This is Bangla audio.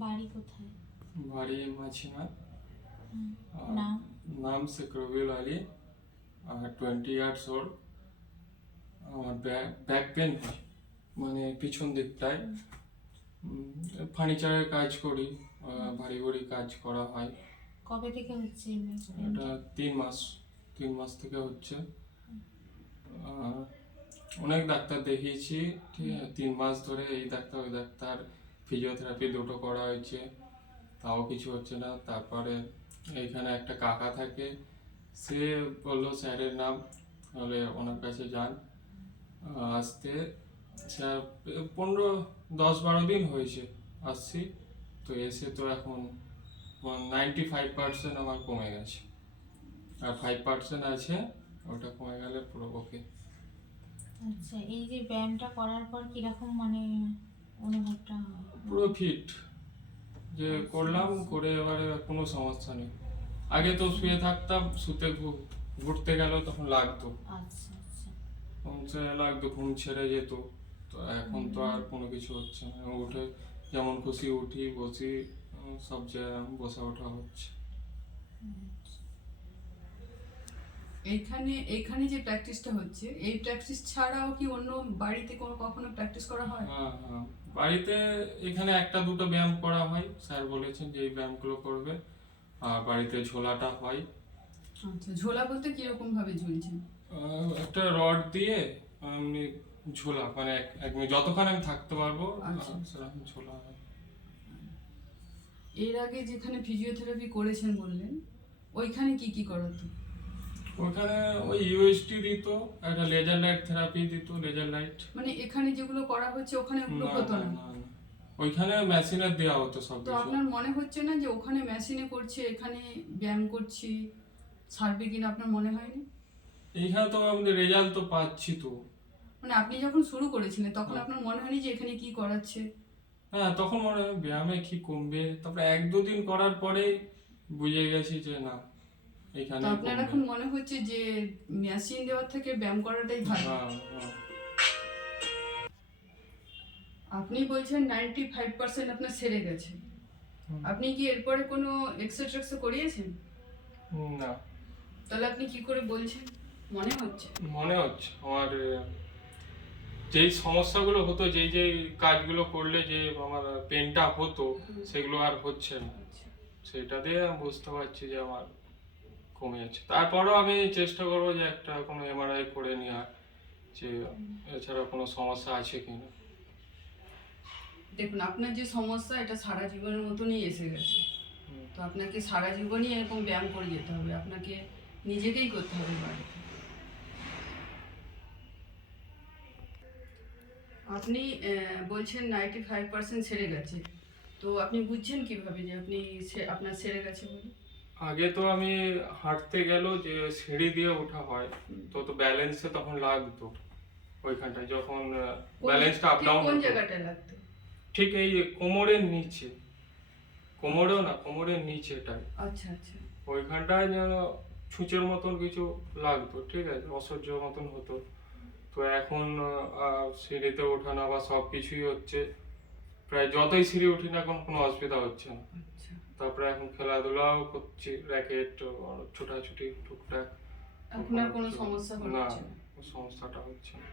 বাড়ি কোথায়? বাড়ি হুম, নাম? নাম আলী আর টোয়েন্টি ইয়ার্স ওল্ড আমার ব্যাক ব্যাক পেন হয় মানে পিছন দিকটায় ফার্নিচারের কাজ করি ভারী ভারী কাজ করা হয়। কবে থেকে হচ্ছে এটা তিন মাস তিন মাস থেকে হচ্ছে। অনেক ডাক্তার দেখিয়েছি ঠিক তিন মাস ধরে এই ডাক্তার ওই ডাক্তার ফিজিওথেরাপি দুটো করা হয়েছে, তাও কিছু হচ্ছে না। তারপরে এইখানে একটা কাকা থাকে, সে বলল, স্যারের নাম, তাহলে ওনার কাছে যান। আসতে, স্যার, পনেরো, দশ, বারো দিন হয়েছে, আসছি। তো এসে তো এখন নাইনটি ফাইভ পার্সেন্ট আমার কমে গেছে। আর ফাইভ পার্সেন্ট আছে, ওটা কমে গেলে পুরো ওকে। আচ্ছা এই যে ব্যায়ামটা করার পর কীরকম মানে অনুভবটা পুরো ফিট যে করলাম করে এবারে কোনো সমস্যা নেই। আগে তো শুয়ে থাকতাম শুতে ঘুরতে গেল তখন লাগতো। আচ্ছা আচ্ছা। লাগতো ঘুম ছেড়ে যেত। তো এখন তো আর কোনো কিছু হচ্ছে না। উঠে যেমন খুশি উঠি বসি সব জায়গায় বসা ওঠা হচ্ছে। এইখানে এইখানে যে প্র্যাকটিসটা হচ্ছে এই প্র্যাকটিস ছাড়াও কি অন্য বাড়িতে কোনো কখনো প্র্যাকটিস করা হয়? হ্যাঁ হ্যাঁ। বাড়িতে এখানে একটা দুটো ব্যায়াম করা হয়। স্যার বলেছেন যে এই ব্যায়ামগুলো করবে। আর বাড়িতে ঝোলাটা হয়। আচ্ছা ঝোলা বলতে কীরকম ভাবে ঝুলছেন একটা রড দিয়ে এমনি ঝোলা মানে এক- যতক্ষণ আমি থাকতে পারব আচ্ছা। সেরকম ঝোলা হয়। এর আগে যেখানে ফিজিওথেরাপি করেছেন বললেন ওইখানে কি কি করাতো? ওখানে ওই ইউএসটি দিত একটা লেজার লাইট থেরাপি দিত লেজার লাইট মানে এখানে যেগুলো করা হচ্ছে ওখানে ওগুলো হতো না ওইখানে মেশিনের দেওয়া হতো সব তো আপনার মনে হচ্ছে না যে ওখানে মেশিনে করছে এখানে ব্যায়াম করছি ছাড়বে কিনা আপনার মনে হয়নি? এইখানে তো আমি রেজাল্ট তো পাচ্ছি তো। মানে আপনি যখন শুরু করেছিলেন তখন আপনার মনে হয়নি যে এখানে কি করাচ্ছে? হ্যাঁ তখন মনে হয় ব্যায়ামে কি কমবে? তারপরে এক দুদিন করার পরে বুঝে গেছি যে না। এখানে আপনার এখন মনে হচ্ছে যে মেশিন দেওয়ার থেকে ব্যায়াম করাটাই ভালো? হ্যাঁ হ্যাঁ। আপনি বলছেন নাইনটি ফাইভ পার্সেন্ট আপনার সেরে গেছে। আপনি কি এরপরে কোনো এক্সরে টেক্সরে করিয়েছেন? না। তাহলে আপনি কি করে বলছেন? মনে হচ্ছে। মনে হচ্ছে। আমার যেই সমস্যাগুলো হতো যেই যেই কাজগুলো করলে যে আমার পেনটা হতো সেগুলো আর হচ্ছে না। আচ্ছা। সেটা দিয়ে বুঝতে পারছি যে আমার কমে যাচ্ছে। তারপরেও আমি চেষ্টা করব যে একটা কোনো এমআরআই করে নেওয়ার যে এছাড়া কোনো সমস্যা আছে কিনা দেখুন আপনার যে সমস্যা এটা সারা জীবনের মতনই এসে গেছে। তো আপনাকে সারা জীবনই এরকম ব্যায়াম করে যেতে হবে। আপনাকে নিজেকেই করতে হবে বাড়িতে। আপনি বলছেন নাইনটি ফাইভ পার্সেন্ট সেরে গেছে। তো আপনি বুঝছেন কীভাবে যে আপনি আপনার সেরে গেছে বলে? আগে তো আমি হাঁটতে গেল যে সিঁড়ি দিয়ে ওঠা হয় তো তো ব্যালেন্সে তখন লাগতো ওইখানটায় যখন ব্যালেন্সটা আপ ডাউন কোন জায়গাটায় লাগতো? ঠিক এই কোমরের নিচে কোমরেও না কোমরের নিচেটাই আচ্ছা আচ্ছা। ওইখানটায় যেন ছুঁচের মতন কিছু লাগতো ঠিক আছে অসহ্য মতন হতো। তো এখন সিঁড়িতে ওঠানো বা সব কিছুই হচ্ছে প্রায় যতই সিঁড়ি উঠি না এখন কোনো অসুবিধা হচ্ছে না। আচ্ছা। তারপরে এখন খেলাধুলাও করছি র্যাকেট ছোটাছুটি টুকটাক। এখন আর কোনো সমস্যা না হচ্ছে না। সমস্যাটা হচ্ছে না।